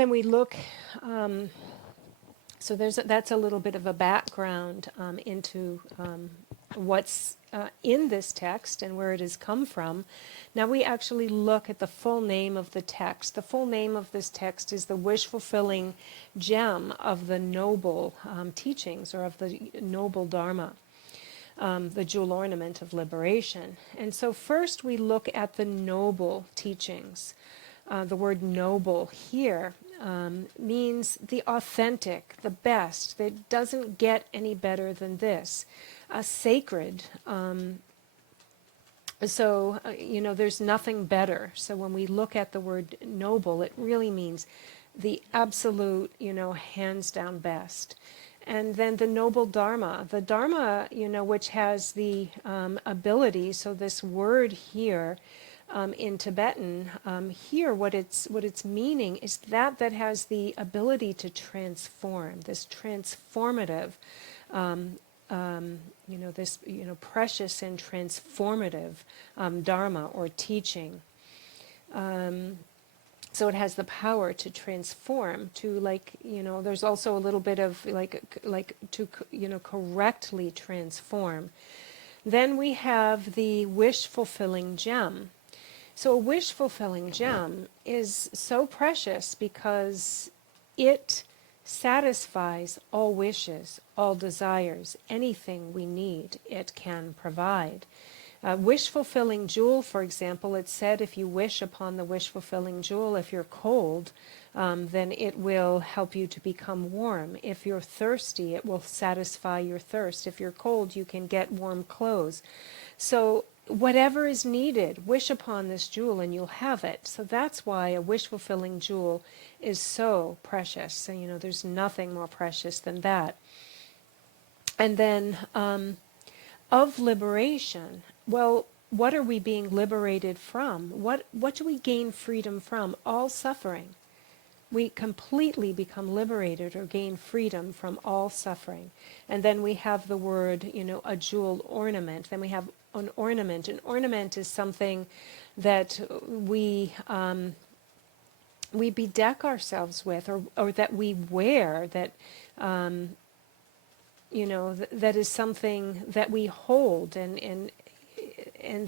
Then we look, so that's a little bit of a background into what's in this text and where it has come from. Now we actually look at the full name of the text. The full name of this text is the wish-fulfilling gem of the noble teachings, or of the noble Dharma, the jewel ornament of liberation. And so first we look at the noble teachings. The word noble here means the authentic, the best. It doesn't get any better than this. Sacred. There's nothing better. So when we look at the word noble, it really means the absolute, hands down best. And then the noble Dharma. The Dharma, which has the ability, so this word here, in Tibetan, here what it's meaning is that has the ability to transform, this transformative, precious and transformative Dharma or teaching. So it has the power to transform, to there's also a little bit of to correctly transform. Then we have the wish-fulfilling gem. So a wish-fulfilling gem is so precious because it satisfies all wishes, all desires, anything we need, it can provide. Wish-fulfilling jewel, for example, it said if you wish upon the wish-fulfilling jewel, if you're cold, then it will help you to become warm. If you're thirsty, it will satisfy your thirst. If you're cold, you can get warm clothes. So whatever is needed, wish upon this jewel and you'll have it. So that's why a wish-fulfilling jewel is so precious. So, there's nothing more precious than that. And then of liberation, well, what are we being liberated from? What do we gain freedom from? All suffering. We completely become liberated or gain freedom from all suffering. And then we have the word, a jewel ornament. Then we have an ornament. An ornament is something that we bedeck ourselves with, or that we wear, that that is something that we hold and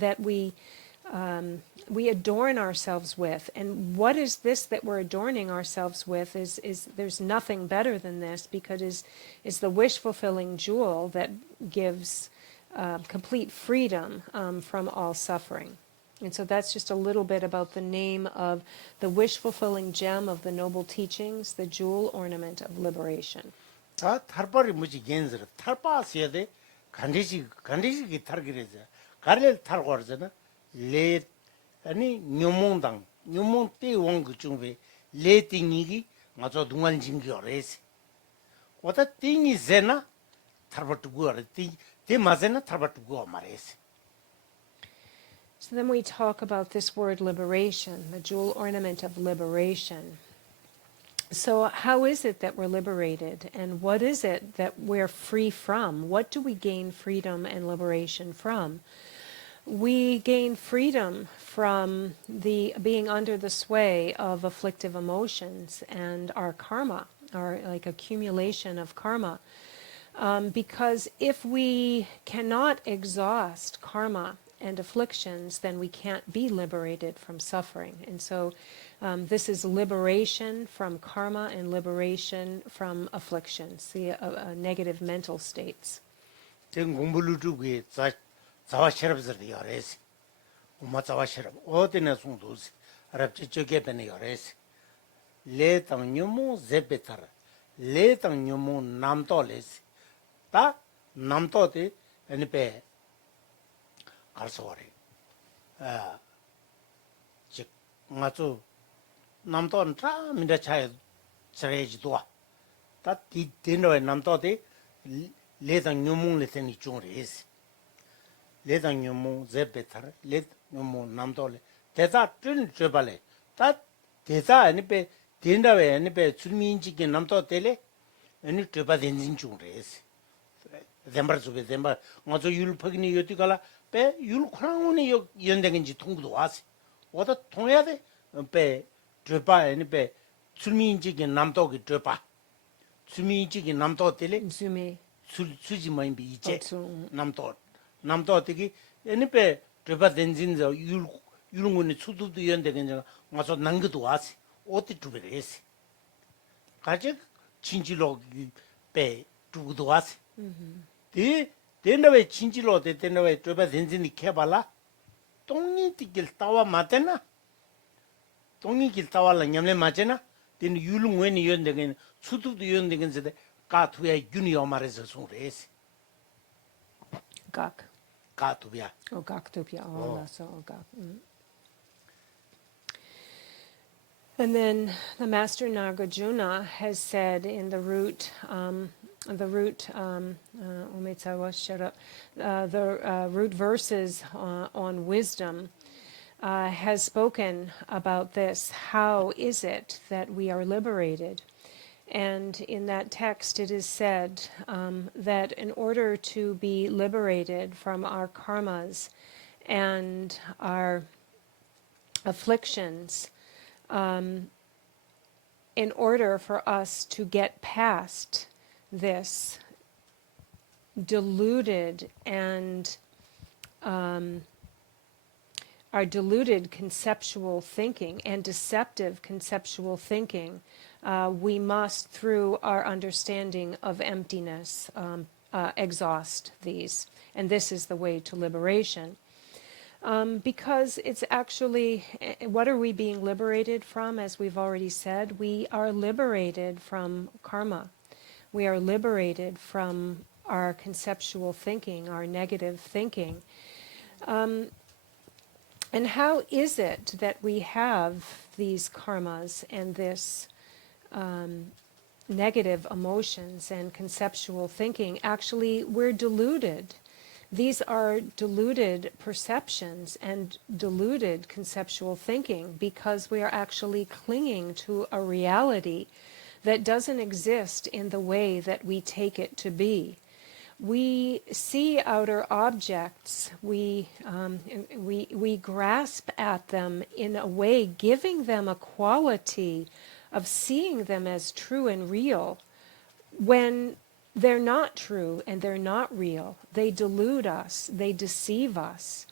that we adorn ourselves with. And what is this that we're adorning ourselves with? Is there's nothing better than this, because is the wish-fulfilling jewel that gives complete freedom from all suffering. And so that's just a little bit about the name of the wish-fulfilling gem of the noble teachings, the jewel ornament of liberation. 탈바리 무지 겐즈르 탈바스야데 간디시 탈기레자 가를 탈고 그러잖아 레 아니 뇽몽당 뇽몽 때 원그 중에 레팅이기 맞아 동안 진겨레스 왔다 띵이 제나 탈바투고 알티 때 맞나 탈바투고 말레스. So then we talk about this word liberation, the jewel ornament of liberation. So how is it that we're liberated, and what is it that we're free from? What do we gain freedom and liberation from? We gain freedom from the being under the sway of afflictive emotions and our karma, our accumulation of karma. Because if we cannot exhaust karma and afflictions, then we can't be liberated from suffering. And so this is liberation from karma and liberation from afflictions, the negative mental states. 남도는 다 민다 차에 저래지 도와 다 디노에 남도데 레당 뇽몽 레텐이 중레스 레당 뇽몽 제베터 레 뇽몽 남도레 대자 뜬 줘발레 다 대자 아니베 딘다웨 아니베 출민지게 남도텔레 아니 줘바된진 중레스 zembarzu게 zembar ngazo 율퍽니 요티가라 베 율크랑오니 연대긴지 통구도 와스 오다 통해야 돼베 드바 아니베 출미인지기 남도기 줘봐. 출미인지기 남도 때리 Zume. 수지마인비 이제 Otsu. 남도 되기 애니페 줘봐 된진저 유lun군이 수두도 연대겐 가서 난것도 왔어. 어디 두베레스. 가지 진지로 배 두고도 왔어. 대나왜 진지로 대나왜 줘봐 된진이 캐발라. 똥이 띠길 따와 맞대나? 똥이 길 따와라 냠내 맞잖아? 된 유lun군이 연대겐 수두도 연대겐 세대 가투야 유니어 말해서 송레스. Gak. 가투야. Oh, Gaktupya. Oh, that's all Gak. And then the Master Nagarjuna has said in the root, Umetsawa, shut up, the root verses on wisdom, has spoken about this. How is it that we are liberated? And in that text it is said that in order to be liberated from our karmas and our afflictions, in order for us to get past this deluded and our deluded conceptual thinking and deceptive conceptual thinking, we must, through our understanding of emptiness, exhaust these. And this is the way to liberation. Because it's actually, what are we being liberated from? As we've already said, we are liberated from karma. We are liberated from our conceptual thinking, our negative thinking. And how is it that we have these karmas and this negative emotions and conceptual thinking? Actually, we're deluded. These are deluded perceptions and deluded conceptual thinking because we are actually clinging to a reality that doesn't exist in the way that we take it to be. We see outer objects, we grasp at them in a way, giving them a quality of seeing them as true and real, when they're not true and they're not real. They delude us, they deceive us.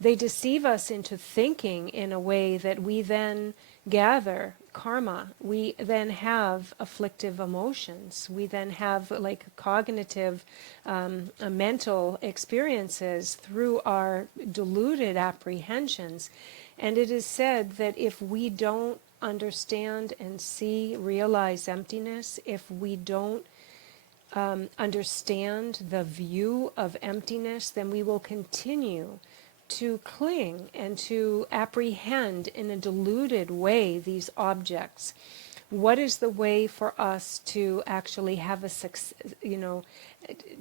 They deceive us into thinking in a way that we then gather karma. We then have afflictive emotions. We then have like cognitive, mental experiences through our deluded apprehensions. And it is said that if we don't understand and see, realize emptiness, if we don't understand the view of emptiness, then we will continue to cling and to apprehend in a deluded way these objects. What is the way for us to actually have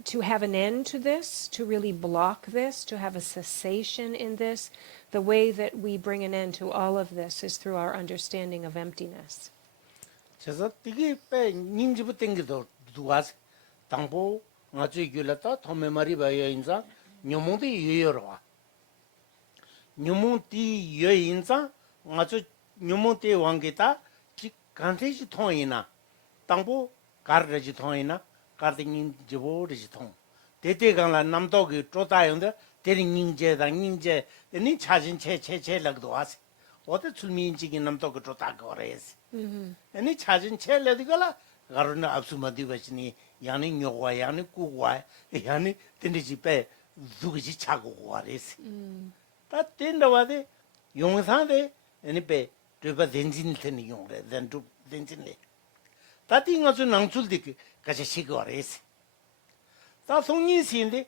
to have an end to this, to really block this, to have a cessation in this? The way that we bring an end to all of this is through our understanding of emptiness. 그래서 이게 배 님집부 땡기도 두가스 당보 아주 이길었다 도매말이 봐야 인자 녀몽도 유여로 와 녀몽띠 여인자 아주 녀몽띠 왕기다 지 간세지 통이나 당보 가르지 통이나 가르딩 집오르지 통 대대강라 남도기 쪼다용데 대링닝제다 닝제 니 차진 체체체락도 와서 어디 출민지기 남도기 쪼다 거래스 아니 차진 체래디가라 가르나 압수마디 버시니 야니 녀와 야니 꾸와 야니 딘디지배 누구지 차고 와레스 다 딘다와데 용산데 아니 배 드바 덴진텐 용래 덴두 덴진레 다 띵어서 낭출디 가시 시거레스 다 송니신데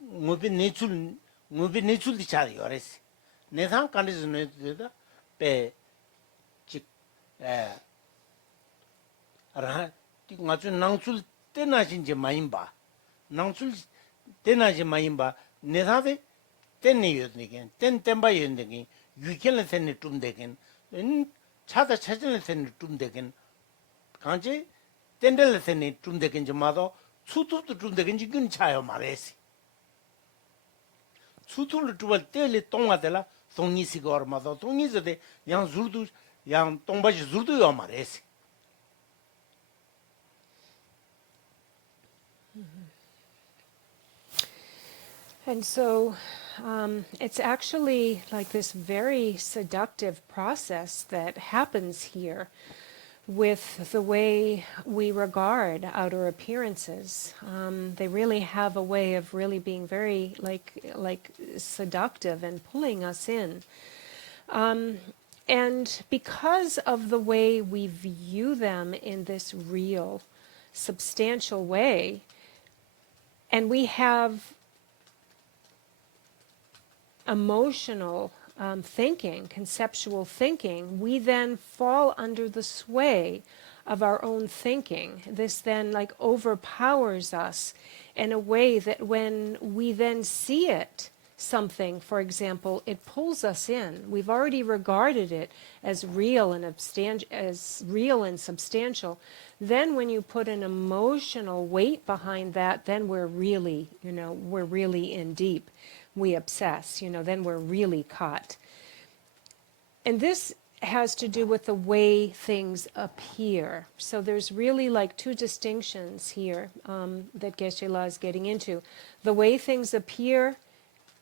무비 내출디 차리 요레스 내상 간디즈네다 배직에 라 아주 낭출 때나신지 마인바 낭출 때나지 마인바 내사데 때내요니게 땐템바요니게 유켈레 텐네 tum되긴 차다 차전레 텐네 tum되긴 간지 땐델레 텐네 tum되긴 좀마도 수투도 tum되긴 지금 차요 말해시 수투를 두발 때리 똥아들라 송니시고 얼마도 송니즈데 양 줄도 양 똥바지 줄도요 말했어. And so it's actually like this very seductive process that happens here with the way we regard outer appearances. They really have a way of really being very like seductive and pulling us in. And because of the way we view them in this real, substantial way, and we have emotional thinking, conceptual thinking, we then fall under the sway of our own thinking. This then like overpowers us in a way that when we then see it, something, for example, it pulls us in. We've already regarded it as real and substantial. Then when you put an emotional weight behind that, then we're really, we're really in deep. We obsess, then we're really caught. And this has to do with the way things appear. So there's really like two distinctions here that Geshe-la is getting into. The way things appear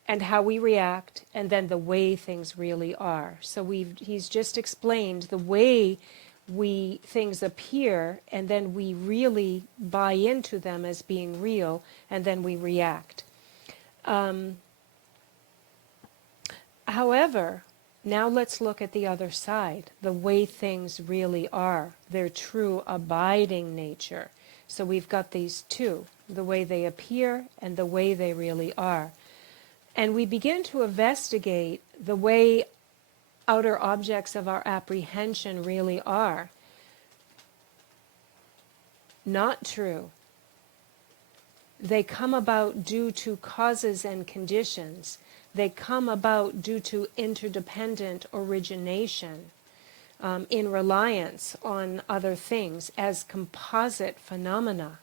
and how we react, and then the way things really are. So he's just explained the way things appear, and then we really buy into them as being real, and then we react. However, now let's look at the other side, the way things really are, their true abiding nature. So we've got these two, the way they appear and the way they really are. And we begin to investigate the way outer objects of our apprehension really are. Not true. They come about due to causes and conditions. They come about due to interdependent origination, in reliance on other things as composite phenomena.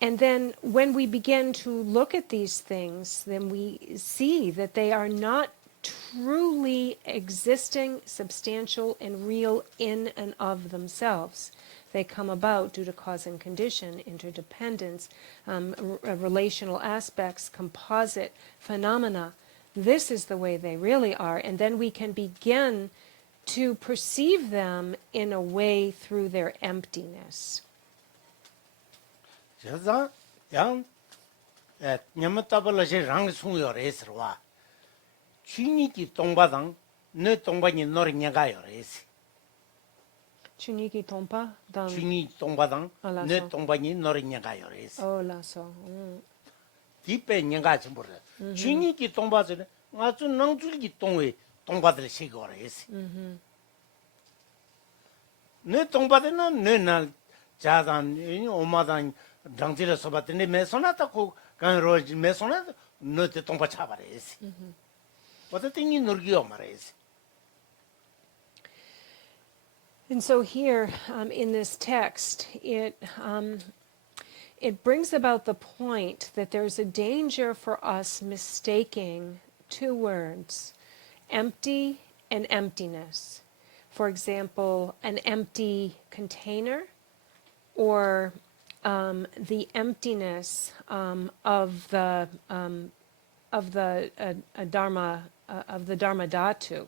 And then when we begin to look at these things, then we see that they are not truly existing, substantial, and real in and of themselves. They come about due to cause and condition, interdependence, relational aspects, composite phenomena. This is the way they really are. And then we can begin to perceive them in a way through their emptiness. 그래서 양 냠따발라시 랑 송요레스와 취니기 동바당 내 동바니 노르냐가요레스 Chuniki tompa dan 취니 동바당 알았어. 내 동바니 노르냐가요레스 olaso. 디페 냐가 좀보래 취니기 동바즈네 아주 낭줄기 동에 동바들 시고레스 내 동바데는 내날 자단 오마단 장지를 써봤더니 메소나타고 간로지 메소나 너때 동바 차바레스 어떻게 너기요 말레스. And so here in this text, it brings about the point that there's a danger for us mistaking two words, empty and emptiness. For example, an empty container, or the emptiness of the dharma dhatu.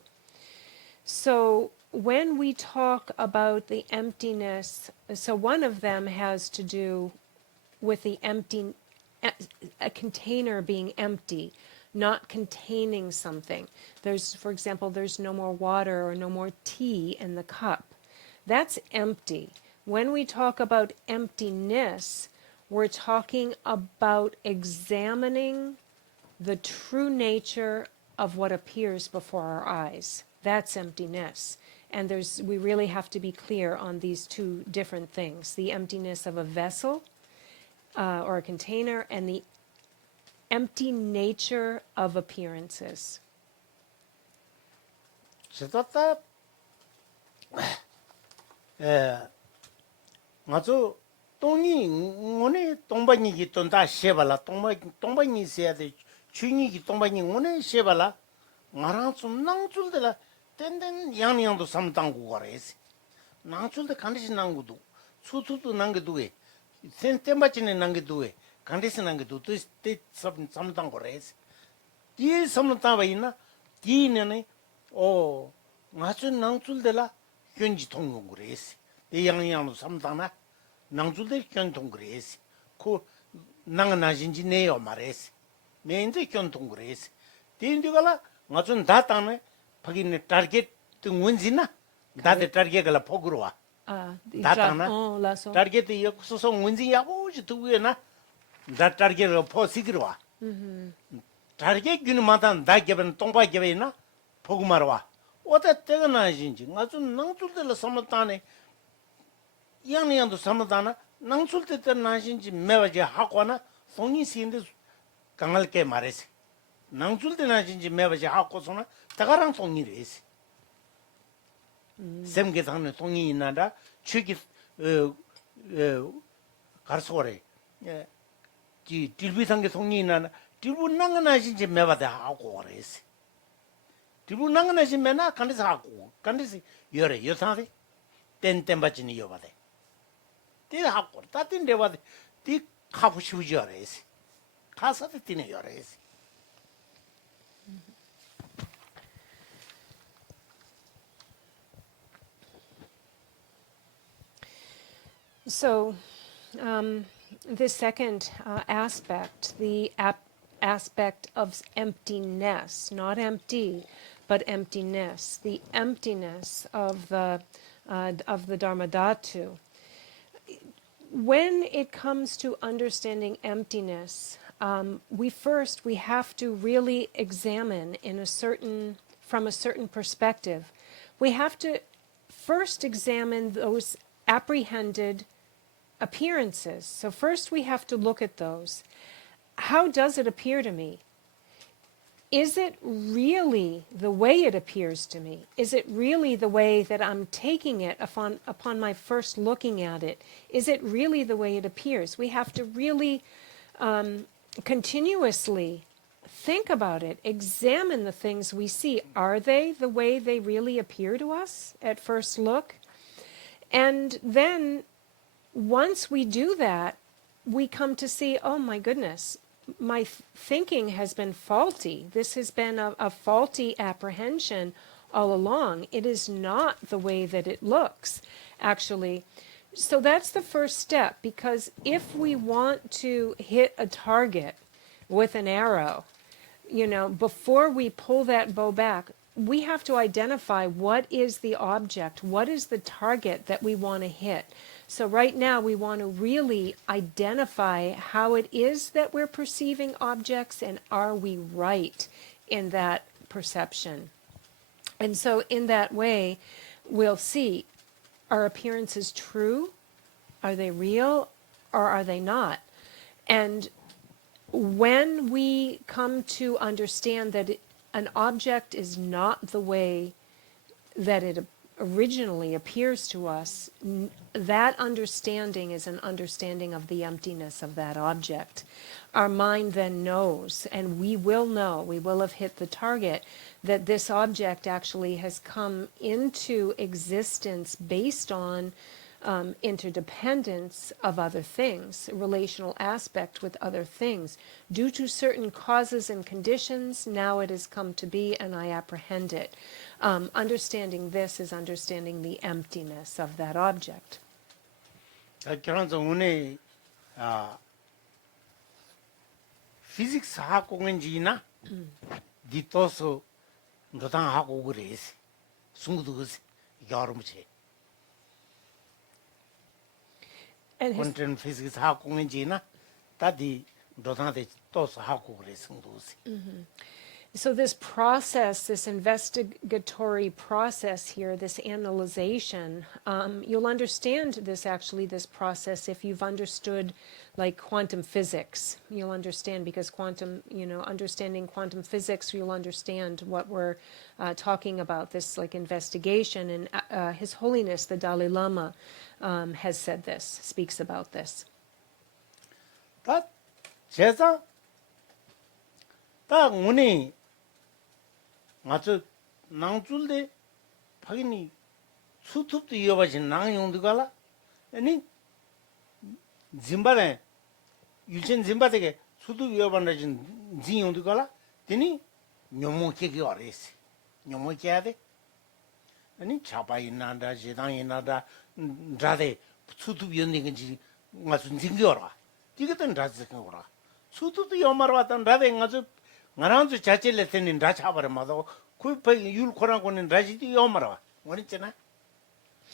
So when we talk about the emptiness, so one of them has to do with the empty, a container being empty, not containing something. There's, for example, there's no more water or no more tea in the cup. That's empty. When we talk about emptiness, we're talking about examining the true nature of what appears before our eyes. That's emptiness. And we really have to be clear on these two different things, the emptiness of a vessel or a container, and the empty nature of appearances. 저다 맞아 돈이 오늘 동반이기 돈다 쉐발라 동반이 세야돼 주인이기 동반이 오늘 쉐발라 나랑 좀 낭줄들라 땐 양양도 삼당고 거래스. 낭출도 간디시 난고도 수투도 난게도에 센템바치네 난게도에 간디시 난게도 또 삼당 거래스. 뒤에 삼당 있나? 뒤에는 맞춘 낭출들라 현지 통공 그래스. 이 양양도 삼당나 낭출들 현통 그래스. 그 나가나진지 내요 말했어. 내인데 현통 그래스. 뒤인데가라 맞춘 다타네 파기네 타겟 등원지나 다데 타겟가라 포그로 와. 다타나 lasso. 타겟 역소소 원지 야보지 두게나 다 타겟을 포시기로 와. 타겟 균 마단 다게변 똥바게베나 포그마로 와. 어때 때가 나진지 맞춘 낭줄들 삼았다네. 양양도 삼았다나 낭줄 때 나진지 매바지 하고나 송이 신데 강할게 말했어. 낭줄 때 나진지 매바지 하고서나 다가랑 송이를 했어. 샘게상은 송이 있나다 취기 가르소래. 지 딜비상게 송이 있나나 딜부 나가나진지 매바다 하고 그랬어. 딜부 나가나지 매나 간데서 하고 간데서 열에 여사데 땐 여바데. 띠 하고 따뜻 내봐데 띠 하고 싶지 않아서 가서도 띠네 열어서. So, the second aspect, the aspect of emptiness, not empty, but emptiness, the emptiness of the Dharmadhatu. When it comes to understanding emptiness, we have to really examine from a certain perspective. We have to first examine those apprehended appearances. So first we have to look at those. How does it appear to me? Is it really the way it appears to me? Is it really the way that I'm taking it upon my first looking at it? Is it really the way it appears? We have to really continuously think about it, examine the things we see. Are they the way they really appear to us at first look? And then once we do that, we come to see, oh my goodness, my thinking has been faulty. This has been a faulty apprehension all along. It is not the way that it looks, actually. So that's the first step, because if we want to hit a target with an arrow, before we pull that bow back, we have to identify what is the object, what is the target that we want to hit. So right now we want to really identify how it is that we're perceiving objects, and are we right in that perception. And so in that way, we'll see, are appearances true? Are they real, or are they not? And when we come to understand that an object is not the way that it originally appears to us, that understanding is an understanding of the emptiness of that object. Our mind then knows, and we will know, we will have hit the target, that this object actually has come into existence based on interdependence of other things, relational aspect with other things. Due to certain causes and conditions, now it has come to be, and I apprehend it. Understanding this is understanding the emptiness of that object. 그래서 오늘 피직스 학공인지나 디토스 너당 하고 그래서 중국도 그래서 여름에 content physics 학공인지나 다디 너당데 토스 하고 그래서 중국도. So this process, this investigatory process here, this analyzation, you'll understand this process if you've understood like quantum physics. You'll understand, because understanding quantum physics, you'll understand what we're talking about, this like investigation. And His Holiness, the Dalai Lama, has said this, speaks about this. 딱 제사 딱 오늘 아주 낭줄데 파기니 수톱도 이어봐진 낭용도 갈라 아니 짐바네 유천 짐바되게 수도 이어반다진 진용도 갈라 되니 녀모케기 어레스 녀모케야 돼 아니 차바이 난다 지당이 나다 자데 수도 연는 건지 무슨 징겨라 이것은 자스거라 수도도 여마로 왔던 라데 가서 나랑도 자체를 때는 다 잡아라마도 그파 율코라고는 라지도 여마로 원했잖아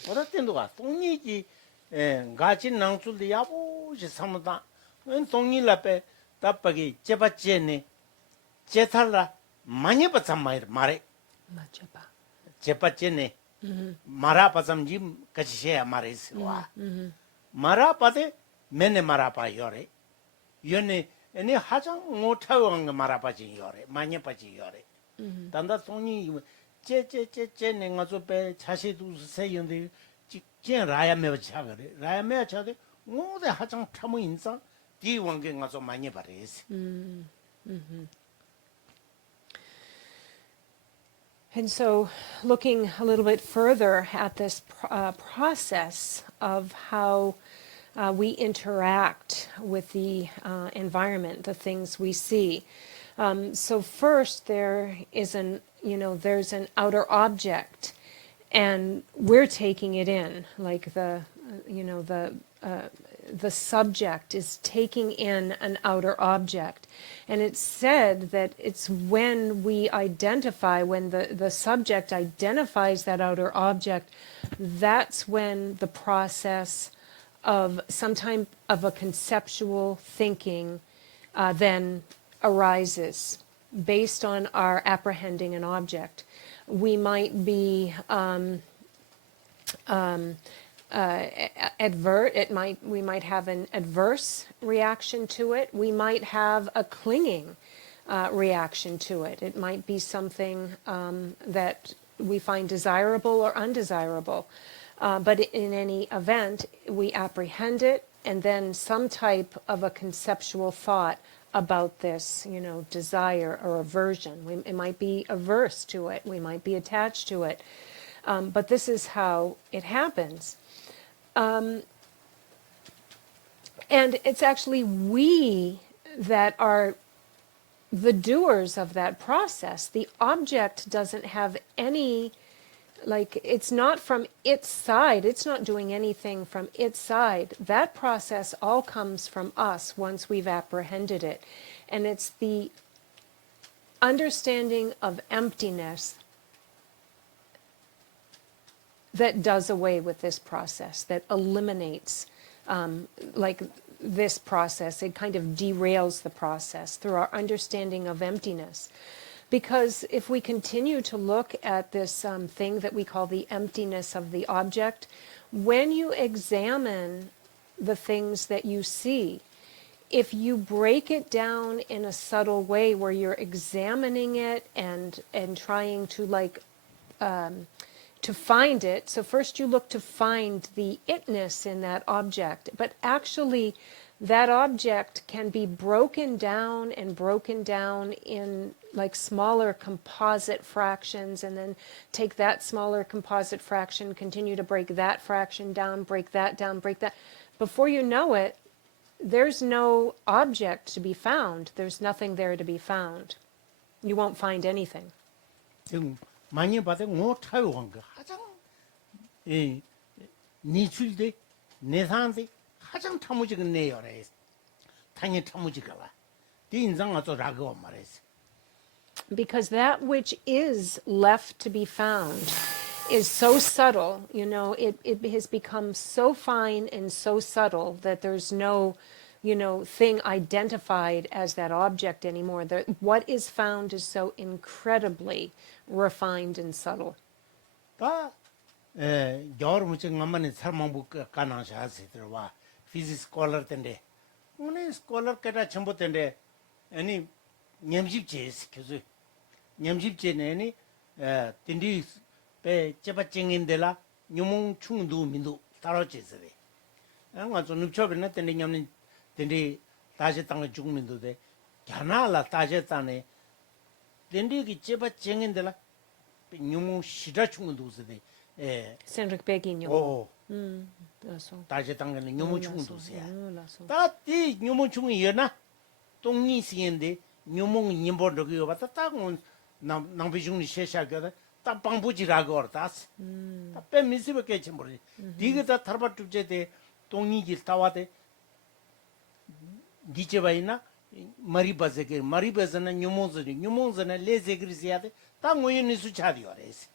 어떻게도가 동이지 같이 낭술도 야보지 삼다 은 동일 앞에 답하기 제바제네 제탈라 많이 받아 말해 맞아 봐. 제바제네 마라 받am지 같이 해야 말했어 와 마라 받에 맨에 마라 봐 요래 연에 애니 하장 못하고 한거 마라 받지 요래 많이 받지 요래 단다 동이 제제제제 내가 좀배 자세도 세연데 제 라야메 차거래 라야메 차데 모두 하장 참고 인상 뒤 원경 가서 많이 받았어 And so, looking a little bit further at this process of how we interact with the environment, the things we see. So first, there is there's an outer object, and we're taking it in, like the subject is taking in an outer object. And it's said that it's when we identify, when the subject identifies that outer object, that's when the process of some type of a conceptual thinking then arises based on our apprehending an object. We might be we might have an adverse reaction to it. We might have a clinging reaction to it. It might be something that we find desirable or undesirable. But in any event, we apprehend it, and then some type of a conceptual thought about this, desire or aversion. It might be averse to it. We might be attached to it. But this is how it happens. And it's actually we that are the doers of that process. The object doesn't have any, it's not from its side. It's not doing anything from its side. That process all comes from us once we've apprehended it. And it's the understanding of emptiness that does away with this process, that eliminates this process. It kind of derails the process through our understanding of emptiness. Because if we continue to look at this thing that we call the emptiness of the object, when you examine the things that you see, if you break it down in a subtle way where you're examining it and trying to to find it. So first you look to find the itness in that object, but actually that object can be broken down in smaller composite fractions, and then take that smaller composite fraction, continue to break that fraction down, break that down, break that. Before you know it, there's no object to be found. There's nothing there to be found. You won't find anything. 많이 받아 못하고 한 거 가장 니출대 내산대 가장 타무지가 내요래 당연 타무지가라 네 인상 가서 라고 말했어 Because that which is left to be found is so subtle, it has become so fine and so subtle that there's no thing identified as that object anymore. What is found is so incredibly refined and subtle. 다 여러분 지금 엄마는 살만부 가능하지 하시더라 피지क्स scholar 텐데 오늘 스콜러 깨다 전부 텐데 아니 냠집제 교수 냠집제네 딘디 배 제바쟁인데라 뇽몽 충도 민도 따라지스래 anga zo nupchobe na tende nyamne tende daje tang jungmin도 돼 갸나라 다제 땅에 tende ki cheba chengendela nyumu shida chungu dusde Senrik Begi nyo. 오 Laso. 다제 당근에 nyumu chungu Laso. dus야 Laso. 다디 nyumu chungu 여나 똥이 시인데 nyumu nimbo 저기요 봤다 딱은 남비 중이 셰샤거든 딱 방부지라고 얼다스 답변 미스밖에 좀 모르지 네가 타르바 줍제데 똥이 길 타와데 니체바이나 마리바제게 마리바즈나 뉴몬즈나 레제그리시아데 딱 모여니 수차디오레스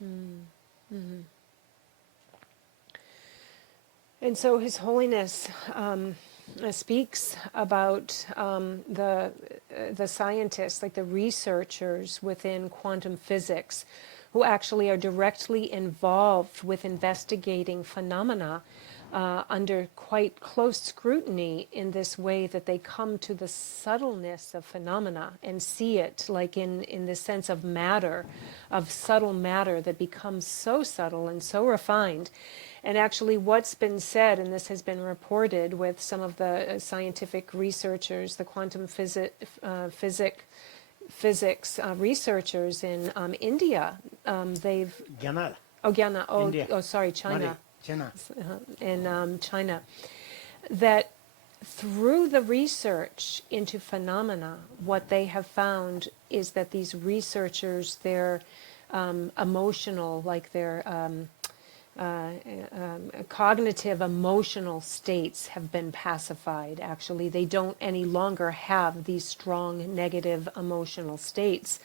And so His Holiness speaks about the scientists, like the researchers within quantum physics, who actually are directly involved with investigating phenomena under quite close scrutiny in this way that they come to the subtleness of phenomena and see it like in the sense of matter, of subtle matter that becomes so subtle and so refined. And actually what's been said, and this has been reported with some of the scientific researchers, the quantum physics researchers in India, they've... 갸나라 Oh, sorry, China. China. In China, that through the research into phenomena, what they have found is that these researchers, their emotional, like their cognitive emotional states have been pacified. Actually, they don't any longer have these strong negative emotional states,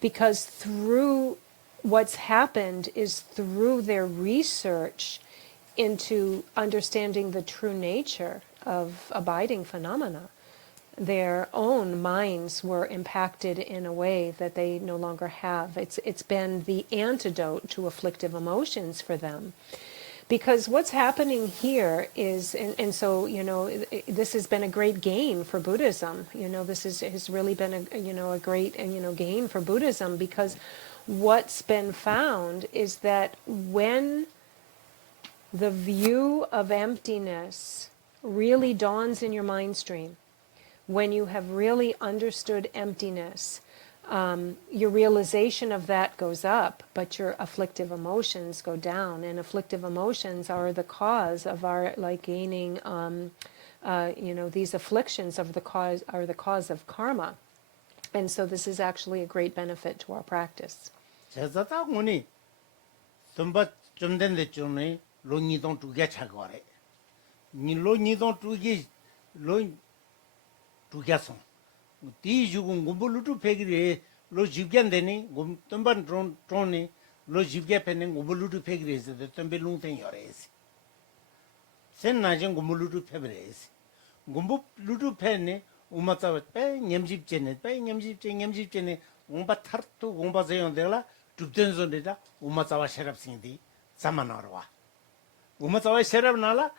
because through what's happened is through their research into understanding the true nature of abiding phenomena, their own minds were impacted in a way that they no longer have. It's been the antidote to afflictive emotions for them. Because what's happening here is, and so, this has been a great gain for Buddhism. This has really been a great, gain for Buddhism, because what's been found is that when the view of emptiness really dawns in your mind stream, when you have really understood emptiness, your realization of that goes up, but your afflictive emotions go down. And afflictive emotions are the cause of our gaining, these afflictions are the cause of karma. And so this is actually a great benefit to our practice. 제자다 보니 선바 좀 된데 좀에 로니동 두개 차거래 니 로니동 로 두개서 디 주고 고불루도 페기레 로 집견되니 곰 덤반 드론이 로 집게 페는 고불루도 페기레서 덤베 룽텐 요레스 센나진 고불루도 페브레스 곰부 루도 페네 우마타 페 냠집제네 페 냠집제네 옹바 타르투 옹바세용데라 줍된존데다 우마타와 셰랍싱디 사마나르와 우마타와 셰랍나라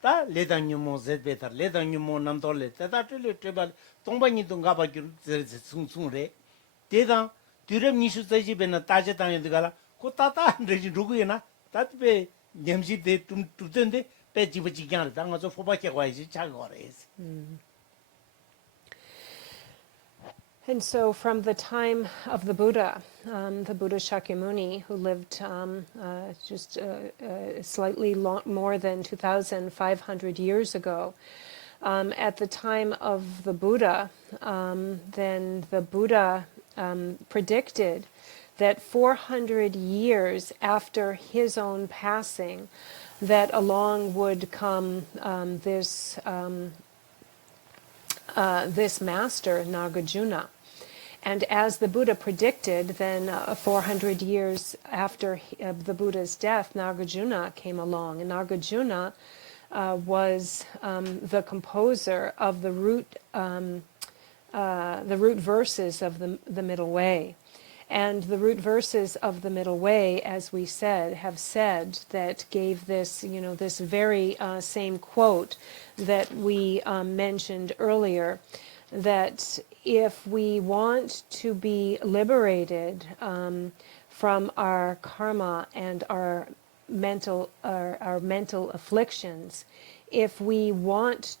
다 레다뉴모 제베타 레다뉴모 남돌레 따다틀레 트레발 동반이도 가바기르 숭숭레 대당 드럽니슈 제지베나 따제당에들가라 고따따 레지 누구이나 따트베 냠집데 좀 줍된데 빼지버지기하는 당어서 포바케 과이지 자거레스 And so from the time of the Buddha Shakyamuni, who lived just slightly more than 2,500 years ago, at the time of the Buddha, then the Buddha predicted that 400 years after his own passing, that along would come this master, Nagarjuna. And as the Buddha predicted, then 400 years after the Buddha's death, Nagarjuna came along. And Nagarjuna was the composer of the root verses of the Middle Way. And the root verses of the Middle Way, as we said, have said that gave this, this very same quote that we mentioned earlier, that if we want to be liberated from our karma and our mental afflictions, if we want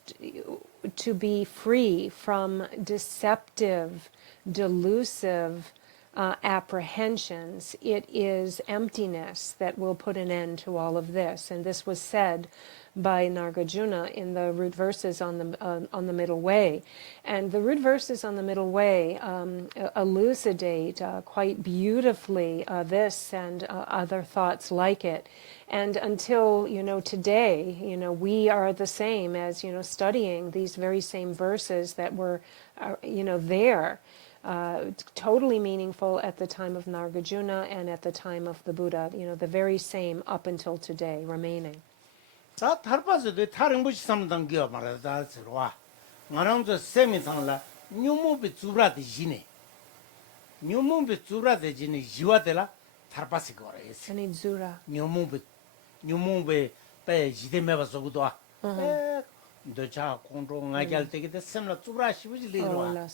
to be free from deceptive, delusive apprehensions. It is emptiness that will put an end to all of this. And this was said by Nagarjuna in the root verses on the middle way. And the root verses on the middle way elucidate quite beautifully this and other thoughts like it. And until, today, we are the same as, studying these very same verses that were, there. Totally meaningful at the time of Nagarjuna and at the time of the Buddha, the very same up until today, remaining. 자 탈바스도 타령 부시 삼당 기어 말하다 들어와 말하면서 세미상라 뉴모비 주라데 지네 뉴모비 주라데 지네 지와데라 탈바스 거래스 Any Zura. 뉴모비 배 지데메바서고도 너자 공로 나갈 때게 semla 주라 시비지 리로와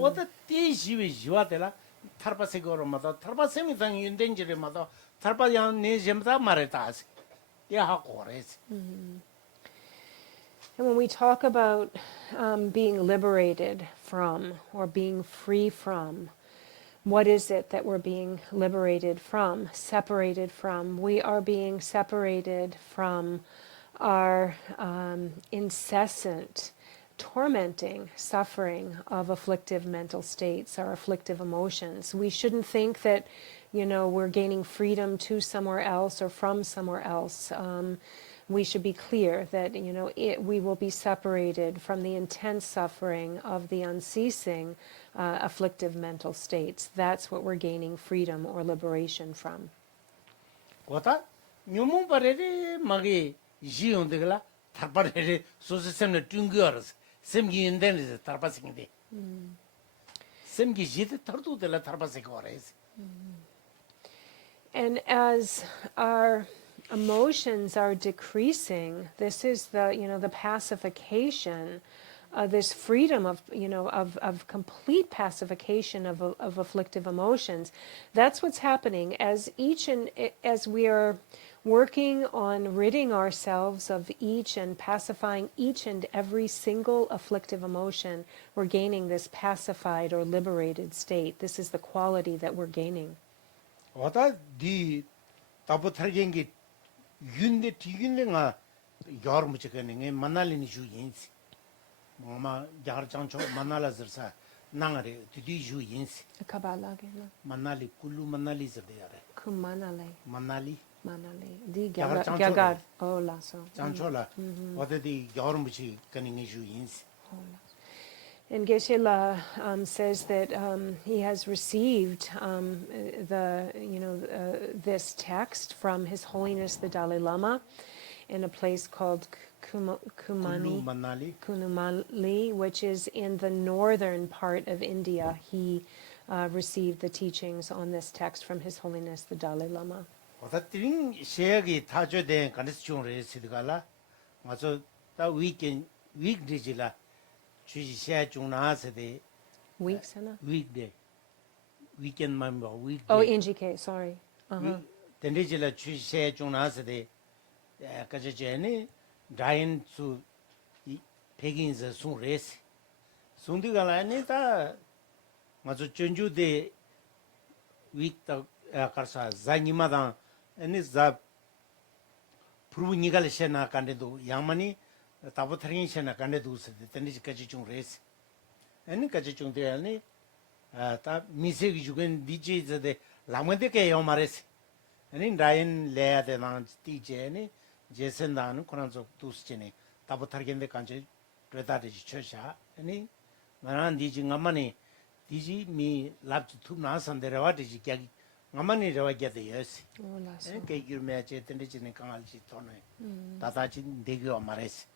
어디 띠시비 지와데라 탈바스 거로마다 탈바세미상 윤덴지레마다 탈바양 네zem다 말했다스 And when we talk about being liberated from or being free from, what is it that we're being liberated from, separated from? We are being separated from our incessant, tormenting suffering of afflictive mental states, our afflictive emotions. We shouldn't think that we're gaining freedom to somewhere else or from somewhere else. We should be clear that, we will be separated from the intense suffering of the unceasing afflictive mental states. That's what we're gaining freedom or liberation from. Wata nyumubarere magi jiundegla tarbarere sosesemne tungyoras semgi indenize tarbasingde. Semgi jite tardu dela tarbasingores. And as our emotions are decreasing, this is the pacification, this freedom of complete pacification of afflictive emotions. That's what's happening as we are working on ridding ourselves of each and pacifying each and every single afflictive emotion. We're gaining this pacified or liberated state. This is the quality that we're gaining. Wata di tabu targengi yunde tigundenga yormuchikane manalini ju yinsi. Mama jar chancho manala zirsa nangare tudi ju yinsi. Kabbalah Manali kulu manali zerdeyare. Kumanale. Manali Di Jagar gagar. Oh, lasso. chanchola. Wata di yormuchikane ju yinsi. And Geshe-la says that he has received this text from His Holiness the Dalai Lama in a place called Kunumali, which is in the northern part of India. He received the teachings on this text from His Holiness the Dalai Lama. Wata tiring sheyagi tajode kanis chungre sidgala. Maso ta weekday la. Weekday. Weekend member weekday. Oh, NGK, sorry. Tendijila Chushi Junasade Kajani dying to pegging the soon race. Sundigalanita Mazu Chunju de week the Karsa Zanimadan and is the Prunigalishana Candido Yamani. Tabotarin shana kandu se tenis kachung race and kachung de ani ta mise jugen dj de lamade ke yomares and in Ryan lea de nan dj ani jason dan konanzo tuschene tabotargen de kanje treda de chosha ani manan dj ngamani dj mi lab tu na sandera de ji ngamani rewa get the yes and ke yurme che tendijine kangalji tone tatachi degyo mares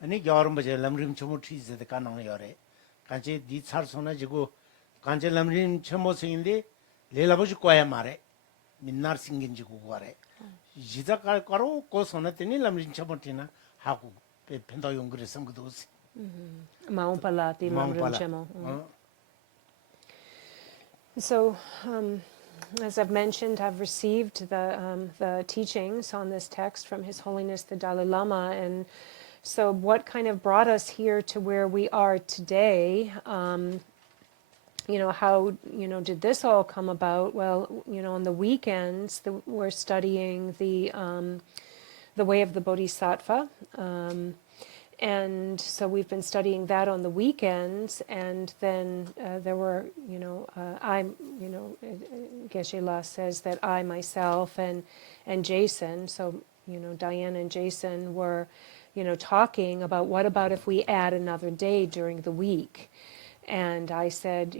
아니 여름에 람림 처모티즈 데 가능 요래 간제 니 살소나 지고 간제 람림 처모생인데 레라버지 거야 말해 민날 생긴지 고거래 지다 갈 거로 고소나 때니 람림 처모티나 하고 펜더 용그레 성그도 마음팔라티 람림 처모. So as I've mentioned, I've received the teachings on this text from His Holiness the Dalai Lama, and so what kind of brought us here to where we are today how, did this all come about? Well, on the weekends, we're studying the way of the Bodhisattva. And so we've been studying that on the weekends, and then there were, Geshe-la says that I, myself, and Jason, so, Diane and Jason were, talking about what about if we add another day during the week. And I said,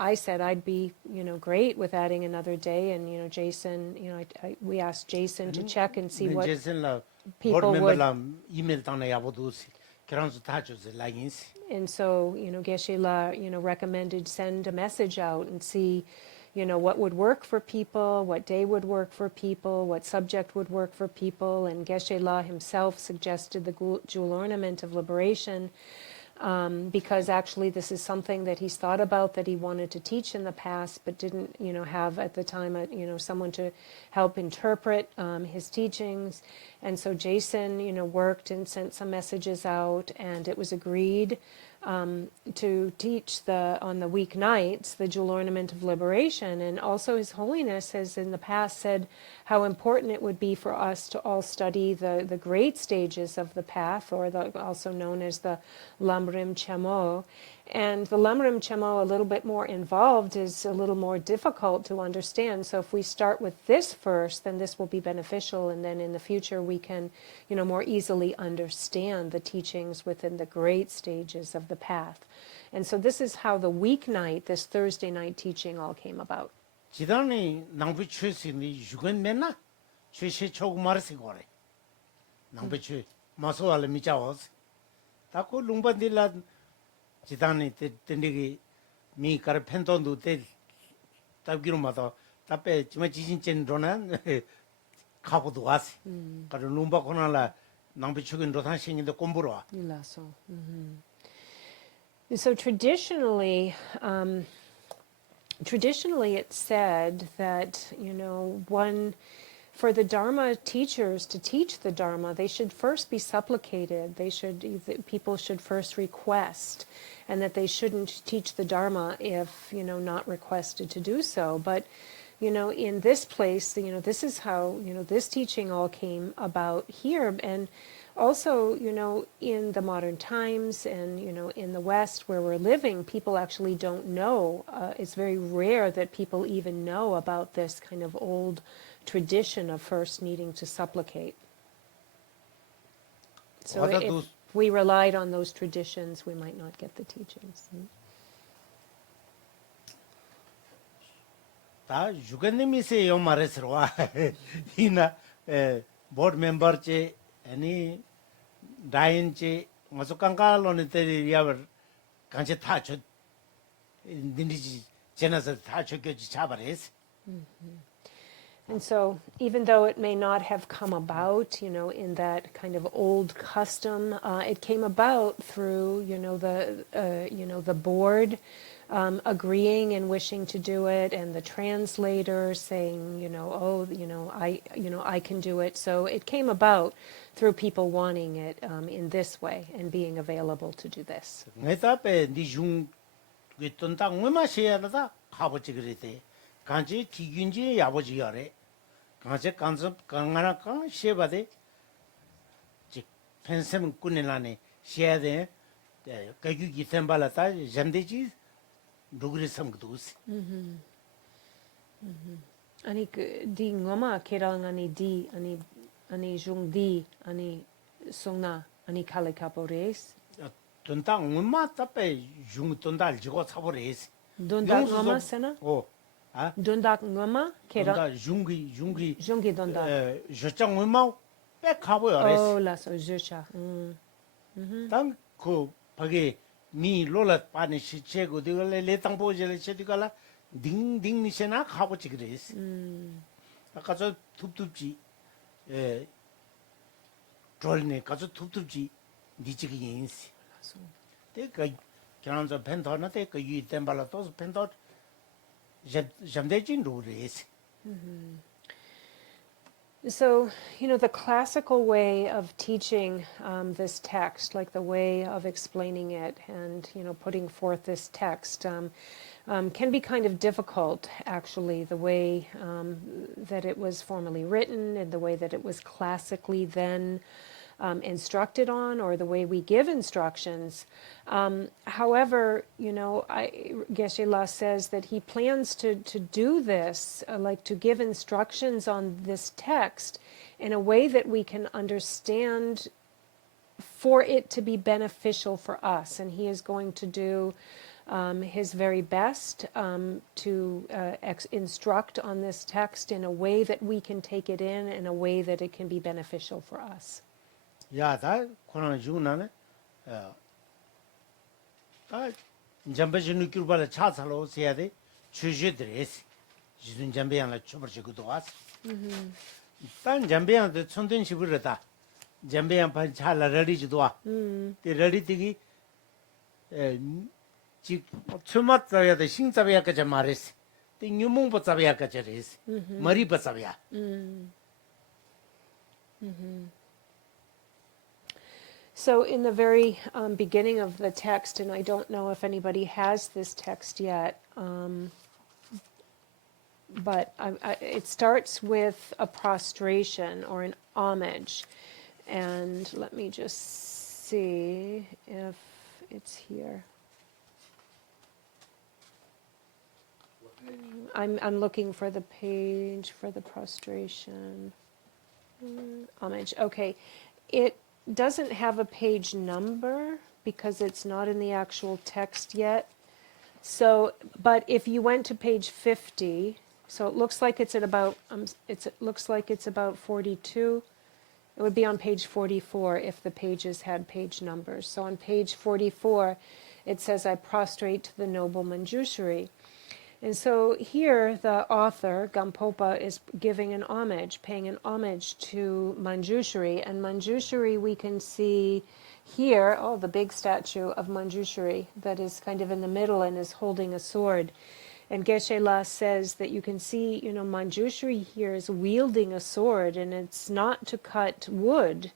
I said I'd be, great with adding another day. And, Jason, we asked Jason to check and see what people would. email tane yabodusi. Kiranzu tajuzi lagins. And so, Geshe-la, recommended send a message out and see, what would work for people, what day would work for people, what subject would work for people. And Geshe-la himself suggested the jewel ornament of liberation. Because actually this is something that he's thought about, that he wanted to teach in the past, but didn't, have at the time, someone to help interpret his teachings. And so Jason, worked and sent some messages out, and it was agreed to teach on the weeknights the jewel ornament of liberation. And also His Holiness has in the past said how important it would be for us to all study the great stages of the path, or also known as the Lamrim Chamo. And the Lamrim Chamo, a little bit more involved, is a little more difficult to understand. So if we start with this first, then this will be beneficial, and then in the future we can, more easily understand the teachings within the great stages of the path. And so this is how the weeknight, this Thursday night teaching, all came about. 지단이 낭비 출신이 유근 맨나 최시 초고 말시 거래. 낭비 출 마소알 미자워스. 다고 룽반딜라 지단이 텐디기 미 카르 펜톤도 때 답기로마다 답에 지마 지진전 로난 가고도 왔어. 가르 룽바 코나라 낭비 출근 로탄 신인데 공부로 와. Ilaso. So traditionally, it's said that, for the Dharma teachers to teach the Dharma, they should first be supplicated. People should first request, and that they shouldn't teach the Dharma if, not requested to do so. But, in this place, this is how, this teaching all came about here. And also, in the modern times and, in the West where we're living, people actually don't know. It's very rare that people even know about this kind of old tradition of first needing to supplicate. So if we relied on those traditions, we might not get the teachings. 다 유근님이세요 말했어와. 이나 board member 제 아니 다인지 마속강가로는 때리야 간체 타쳐 닌디지 제나서 타쳐겨지 잡아레스. And so, even though it may not have come about, in that kind of old custom, it came about through, the board agreeing and wishing to do it, and the translator saying, I can do it. So it came about through people wanting it in this way and being available to do this. 내답에 니중 그랬던 땅 얼마 시야다 아버지 그랬대. 간지 기균지 아버지 열에 간지 간섭 강하나 강 시바데 즉 펜셈 꾸네라네 시야데 가규기 템발라다 잠데지 누구를 섬그도스. 아니 디 ngoma kerang ani di ani jung di ani songna ani kalekapores. 돈당 얼마 답에 중 돈달 지고 사버레스. 돈다 ngoma sena? 아? 돈다 ngoma kerang 돈달 중기 돈다. 저장 얼마 백 가버려레스. Oh laso jecha. 당그 밖에 미 롤라 빠니 시체고 되걸 레땅 보젤 체디가라 딩딩 니세나 가보지 그랬어. 아까 저 툭툭지 졸네 가서 툭툭지 니지기 인시. 내가 결혼서 펜터나 때그 유템발라 또 펜터 잠대진 로레스. So, the classical way of teaching this text, like the way of explaining it and, putting forth this text, can be kind of difficult, actually, the way that it was formally written and the way that it was classically then instructed on, or the way we give instructions. However, Geshe-la says that he plans to do this, like to give instructions on this text in a way that we can understand for it to be beneficial for us. And he is going to do his very best to instruct on this text in a way that we can take it in a way that it can be beneficial for us. 야, 다 코로나 죽으나네. 다 잠바진 느끼고발 차살로 세야 돼. 주주들에스. 지준 잠배양을 쳐버지고도 왔어. 딴 잠배양도 천된식으로다. 잠배양 반 차라 러리지도 와. 그 러리들이 지 처맞자야 돼. 신잡이야까지 말했어. 그 유몽부 잡이야까지 했어. 머리부 잡이야. So in the very beginning of the text, and I don't know if anybody has this text yet, but it starts with a prostration or an homage. And let me just see if it's here. I'm looking for the page for the prostration. Homage. Okay. It doesn't have a page number because it's not in the actual text yet. So, but if you went to page 50, so it looks like it's at about it looks like it's about 42. It would be on page 44 if the pages had page numbers. So on page 44, it says, "I prostrate to the noble Manjushri." And so here the author, Gampopa, is giving an homage, paying an homage to Manjushri. And Manjushri we can see here, the big statue of Manjushri that is kind of in the middle and is holding a sword. And Geshe-la says that you can see, Manjushri here is wielding a sword, and it's not to cut wood,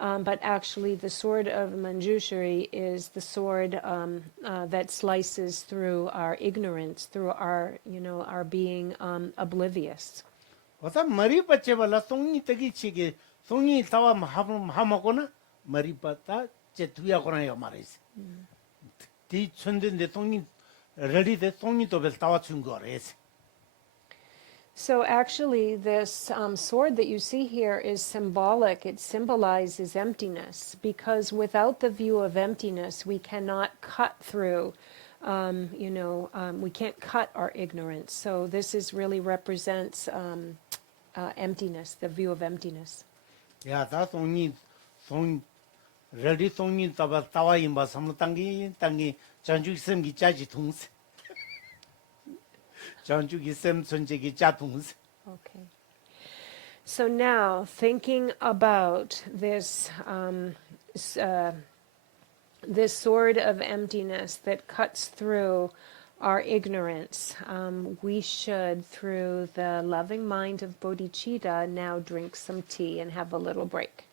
but actually the sword of Manjushri is the sword that slices through our ignorance, through our, our being oblivious. 어떤 머리 받쳐발라 송이 떡이 치게 송이 타와 하마거나 머리 받다 제 두야거나요 말이지. 뒤 천된데 송이 러리데 송이 도벨 타와 준 거래지. So actually this sword that you see here is symbolic. It symbolizes emptiness, because without the view of emptiness we cannot cut through, we can't cut our ignorance. So this really represents emptiness, the view of emptiness. 야, 다 송이 러리 송이 타와 임바 삼로 땅기 전주 셈기 짜지 통스. 전주기 셈 손재기 짜 통스. Okay. So now, thinking about this this sword of emptiness that cuts through our ignorance, we should, through the loving mind of bodhicitta, now drink some tea and have a little break.